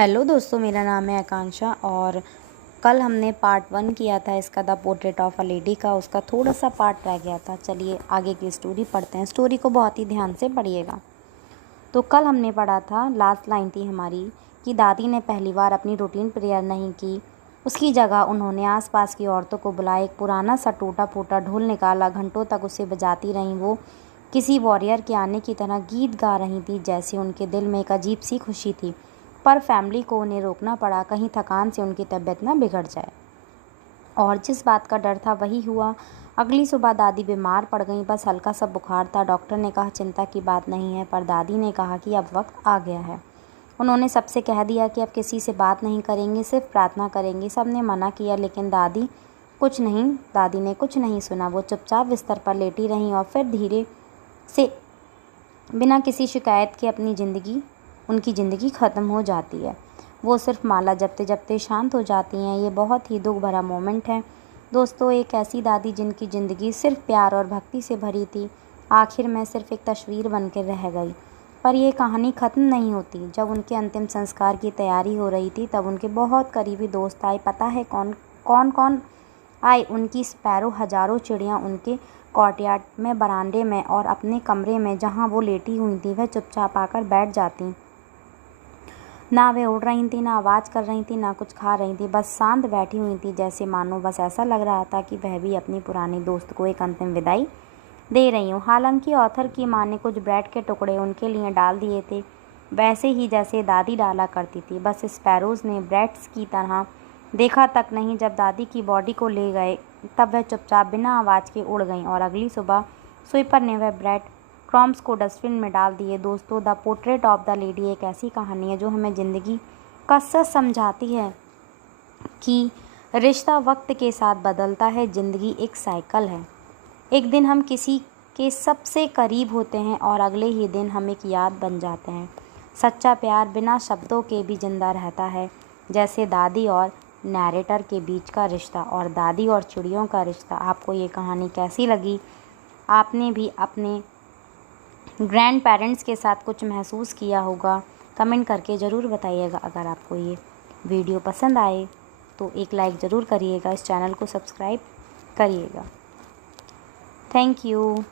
Hello दोस्तों, मेरा नाम है आकांक्षा और कल हमने पार्ट 1 किया था इसका the portrait of a lady का। उसका थोड़ा सा पार्ट रह गया था। चलिए आगे की स्टोरी पढ़ते हैं। स्टोरी को बहुत ही ध्यान से पढ़िएगा। तो कल हमने पढ़ा था, लास्ट लाइन थी हमारी कि दादी ने पहली बार अपनी रूटीन प्रेयर नहीं की। उसकी जगह उन्होंने आसपास की औरतों को बुलाया, एक पुराना सा टूटा फूटा ढोल निकाला, घंटों तक उसे बजाती रहीं। वो किसी वॉरियर के आने की तरह गीत गा रही थी, जैसे उनके दिल में एक अजीब सी खुशी थी। पर फैमिली को उन्हें रोकना पड़ा, कहीं थकान से उनकी तबीयत न बिगड़ जाए। और जिस बात का डर था वही हुआ। अगली सुबह दादी बीमार पड़ गई। बस हल्का सा बुखार था। डॉक्टर ने कहा चिंता की बात नहीं है, पर दादी ने कहा कि अब वक्त आ गया है। उन्होंने सबसे कह दिया कि अब किसी से बात नहीं करेंगे, सिर्फ प्रार्थना करेंगे। सब ने मना किया, लेकिन दादी ने कुछ नहीं सुना। वो चुपचाप बिस्तर पर लेटी रहीं और फिर धीरे से, बिना किसी शिकायत के, उनकी ज़िंदगी ख़त्म हो जाती है। वो सिर्फ माला जपते जपते शांत हो जाती हैं। ये बहुत ही दुख भरा मोमेंट है दोस्तों। एक ऐसी दादी जिनकी ज़िंदगी सिर्फ प्यार और भक्ति से भरी थी, आखिर में सिर्फ एक तस्वीर बनकर रह गई। पर यह कहानी ख़त्म नहीं होती। जब उनके अंतिम संस्कार की तैयारी हो रही थी, तब उनके बहुत करीबी दोस्त आए। पता है कौन आए? उनकी स्पैरो, हज़ारों चिड़ियाँ उनके कॉर्टयार्ड में, बरामदे में और अपने कमरे में जहाँ वो लेटी हुई थी, वह चुपचाप आकर बैठ जाती। ना वे उड़ रही थी, ना आवाज़ कर रही थी, ना कुछ खा रही थी, बस शांत बैठी हुई थी, जैसे मानो बस ऐसा लग रहा था कि वह भी अपनी पुरानी दोस्त को एक अंतिम विदाई दे रही हूँ। हालांकि ऑथर की माँ ने कुछ ब्रेड के टुकड़े उनके लिए डाल दिए थे, वैसे ही जैसे दादी डाला करती थी। बस स्पैरोज़ ने ब्रेड्स की तरह देखा तक नहीं। जब दादी की बॉडी को ले गए, तब वह चुपचाप बिना आवाज़ के उड़ गईं और अगली सुबह स्वीपर ने वह ब्रेड क्रॉम्स को डस्टबिन में डाल दिए। दोस्तों, the portrait of the lady एक ऐसी कहानी है जो हमें ज़िंदगी का सच समझाती है कि रिश्ता वक्त के साथ बदलता है। ज़िंदगी एक साइकिल है। एक दिन हम किसी के सबसे करीब होते हैं और अगले ही दिन हम एक याद बन जाते हैं। सच्चा प्यार बिना शब्दों के भी जिंदा रहता है, जैसे दादी और नैरेटर के बीच का रिश्ता और दादी और चिड़ियों का रिश्ता। आपको ये कहानी कैसी लगी? आपने भी अपने ग्रैंड पेरेंट्स के साथ कुछ महसूस किया होगा? कमेंट करके ज़रूर बताइएगा। अगर आपको ये वीडियो पसंद आए तो एक लाइक ज़रूर करिएगा, इस चैनल को सब्सक्राइब करिएगा। Thank you.